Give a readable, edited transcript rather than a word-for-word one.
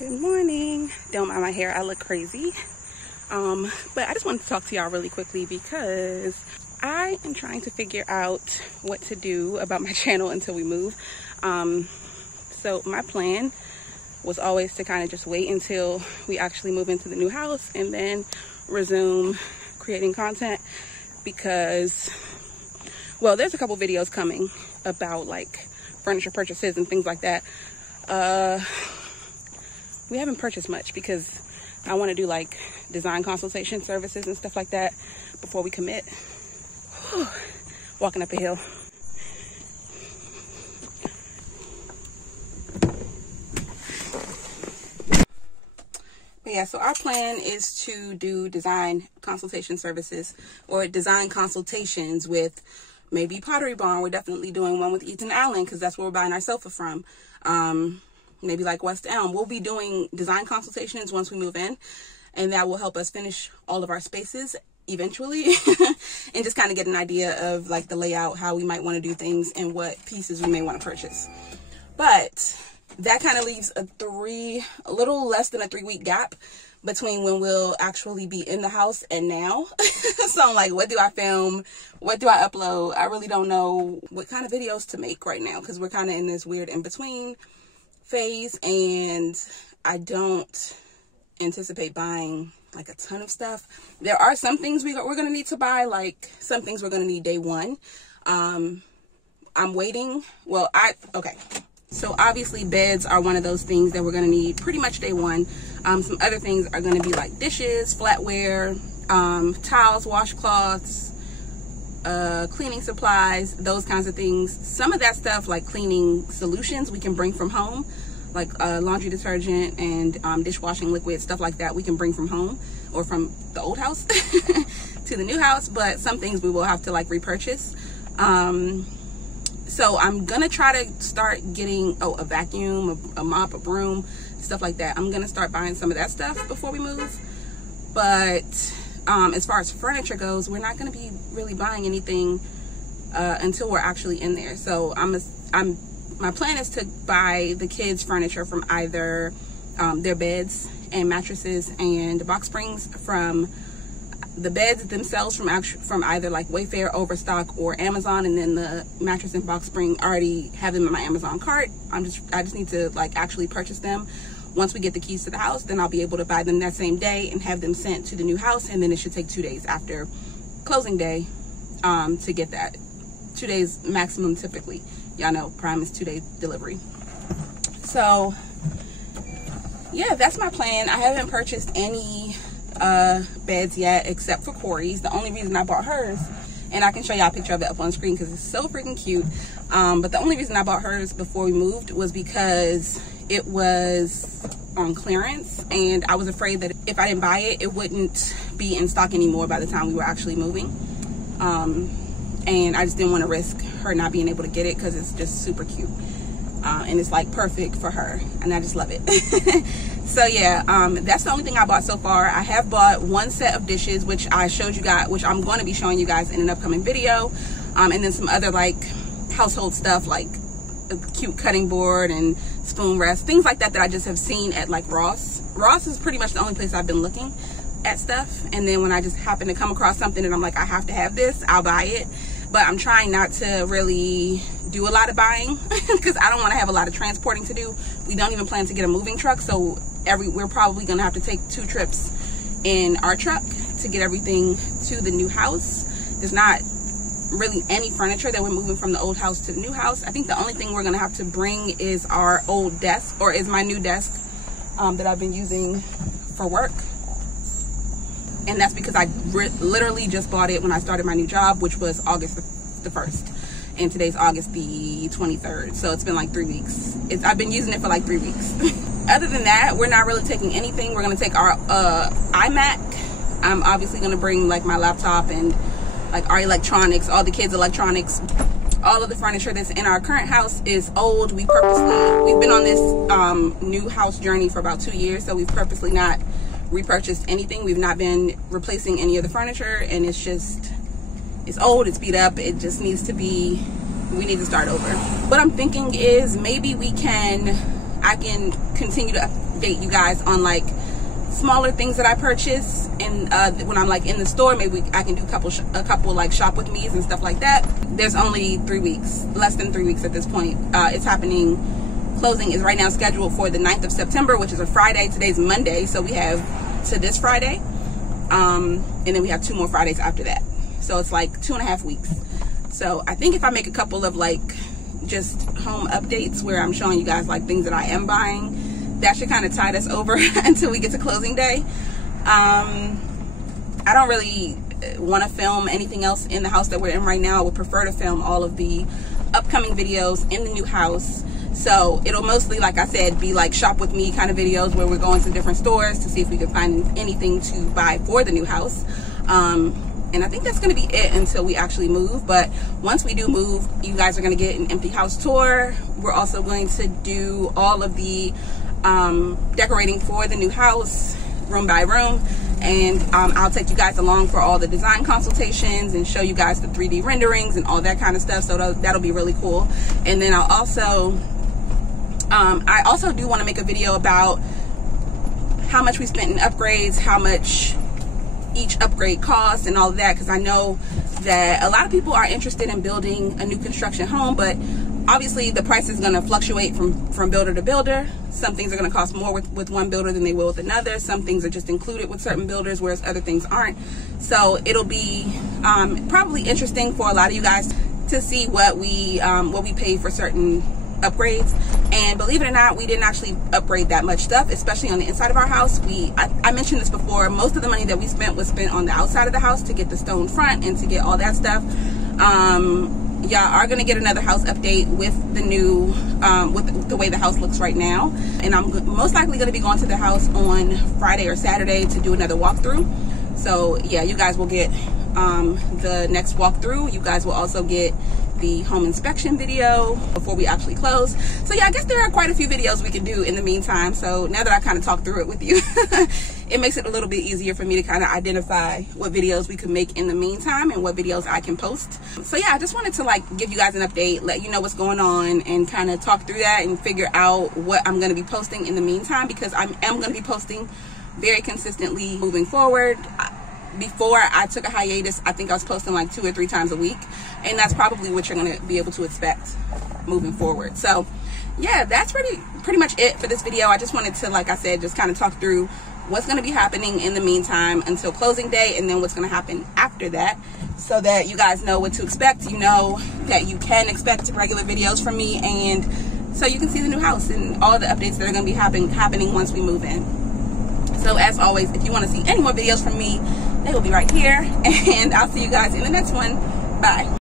Good morning. Don't mind my hair, I look crazy. But I just wanted to talk to y'all really quickly because I am trying to figure out what to do about my channel until we move. So my plan was always to kind of just wait until we actually move into the new house and then resume creating content because, well, there's a couple videos coming about like furniture purchases and things like that. We haven't purchased much because I want to do like design consultation services and stuff like that before we commit. Whew. Walking up a hill. But yeah, so our plan is to do design consultation services or design consultations with maybe Pottery Barn. We're definitely doing one with Ethan Allen because that's where we're buying our sofa from. Maybe like West Elm. We'll be doing design consultations once we move in, and that will help us finish all of our spaces eventually and just kind of get an idea of like the layout, how we might want to do things, and what pieces we may want to purchase. But that kind of leaves a little less than a 3-week gap between when we'll actually be in the house and now. So I'm like, what do I film? What do I upload? I really don't know what kind of videos to make right now because we're kind of in this weird in-between phase, and I don't anticipate buying like a ton of stuff. There are some things we're going to need to buy, like some things we're going to need day one. I'm waiting. Well, okay. So obviously beds are one of those things that we're going to need pretty much day one. Some other things are going to be like dishes, flatware, towels, washcloths, cleaning supplies, those kinds of things. Some of that stuff, like cleaning solutions, we can bring from home, like laundry detergent and dishwashing liquid, stuff like that we can bring from home or from the old house to the new house. But some things we will have to like repurchase. So I'm gonna try to start getting a vacuum, a mop, a broom, stuff like that. I'm gonna start buying some of that stuff before we move. But as far as furniture goes, we're not going to be really buying anything until we're actually in there. So my plan is to buy the kids' furniture from either their beds and mattresses and box springs, from the beds themselves from either like Wayfair, Overstock, or Amazon, and then the mattress and box spring I already have them in my Amazon cart. I just need to like actually purchase them. Once we get the keys to the house, then I'll be able to buy them that same day and have them sent to the new house. And then it should take 2 days after closing day to get that. 2 days maximum typically. Y'all know Prime is 2-day delivery. So yeah, that's my plan. I haven't purchased any beds yet except for Corey's. The only reason I bought hers, and I can show y'all a picture of it up on screen because it's so freaking cute. But the only reason I bought hers before we moved was because it was on clearance, and I was afraid that if I didn't buy it, it wouldn't be in stock anymore by the time we were actually moving. And I just didn't want to risk her not being able to get it because it's just super cute. And it's like perfect for her, and I just love it. So yeah, that's the only thing I bought so far. I have bought one set of dishes, which I showed you guys, which I'm going to be showing you guys in an upcoming video. And then some other like household stuff, like a cute cutting board and spoon rest, things like that I just have seen at like Ross. Ross is pretty much the only place I've been looking at stuff, and then when I just happen to come across something and I'm like, I have to have this, I'll buy it. But I'm trying not to really do a lot of buying because I don't want to have a lot of transporting to do. We don't even plan to get a moving truck, so we're probably gonna have to take 2 trips in our truck to get everything to the new house. There's not really any furniture that we're moving from the old house to the new house. I think the only thing we're gonna have to bring is our old desk, or is my new desk that I've been using for work. And that's because I literally just bought it when I started my new job, which was August the 1st. And today's August the 23rd. So it's been like 3 weeks. I've been using it for like 3 weeks. Other than that, we're not really taking anything. We're gonna take our iMac. I'm obviously gonna bring like my laptop and like our electronics, all the kids' electronics. All of the furniture that's in our current house is old. We've been on this new house journey for about 2 years, so we've purposely not repurchased anything. We've not been replacing any of the furniture, and it's old, it's beat up, it just needs to be, we need to start over. What I'm thinking is maybe we can I can continue to update you guys on like smaller things that I purchase, and when I'm like in the store, maybe I can do a couple like shop with me's and stuff like that. There's only 3 weeks, less than 3 weeks at this point. It's happening. Closing is right now scheduled for the 9th of September, which is a Friday. Today's Monday, so we have to this Friday, and then we have 2 more Fridays after that. So it's like 2.5 weeks. So I think if I make a couple of like just home updates where I'm showing you guys like things that I am buying, that should kind of tide us over until we get to closing day. I don't really want to film anything else in the house that we're in right now. I would prefer to film all of the upcoming videos in the new house. So it'll mostly, like I said, be like shop with me kind of videos where we're going to different stores to see if we can find anything to buy for the new house. And I think that's going to be it until we actually move. But once we do move, you guys are going to get an empty house tour. We're also going to do all of the decorating for the new house, room by room. And I'll take you guys along for all the design consultations and show you guys the 3D renderings and all that kind of stuff. So that'll be really cool. And then I'll also, I also do want to make a video about how much we spent in upgrades, how much each upgrade costs and all of that, because I know that a lot of people are interested in building a new construction home, but obviously the price is going to fluctuate from builder to builder. Some things are going to cost more with one builder than they will with another. Some things are just included with certain builders, whereas other things aren't. So it'll be probably interesting for a lot of you guys to see what we pay for certain upgrades. And believe it or not, we didn't actually upgrade that much stuff, especially on the inside of our house. I mentioned this before, most of the money that we spent was spent on the outside of the house to get the stone front and to get all that stuff. Y'all are going to get another house update with the new with the way the house looks right now, and I'm most likely going to be going to the house on Friday or Saturday to do another walkthrough. So yeah, you guys will get the next walkthrough. You guys will also get the home inspection video before we actually close. So yeah, I guess there are quite a few videos we can do in the meantime. So now that I kind of talked through it with you, it makes it a little bit easier for me to kind of identify what videos we can make in the meantime and what videos I can post. So yeah, I just wanted to like give you guys an update, let you know what's going on, and kind of talk through that and figure out what I'm going to be posting in the meantime, because I am going to be posting very consistently moving forward. Before I took a hiatus, I think I was posting like 2 or 3 times a week, and that's probably what you're going to be able to expect moving forward. So yeah, that's pretty much it for this video. I just wanted to, like I said, just kind of talk through what's going to be happening in the meantime until closing day, and then what's going to happen after that, so that you guys know what to expect. You know that you can expect regular videos from me, and so you can see the new house and all the updates that are going to be happening once we move in. So as always, if you want to see any more videos from me, they will be right here, and I'll see you guys in the next one. Bye.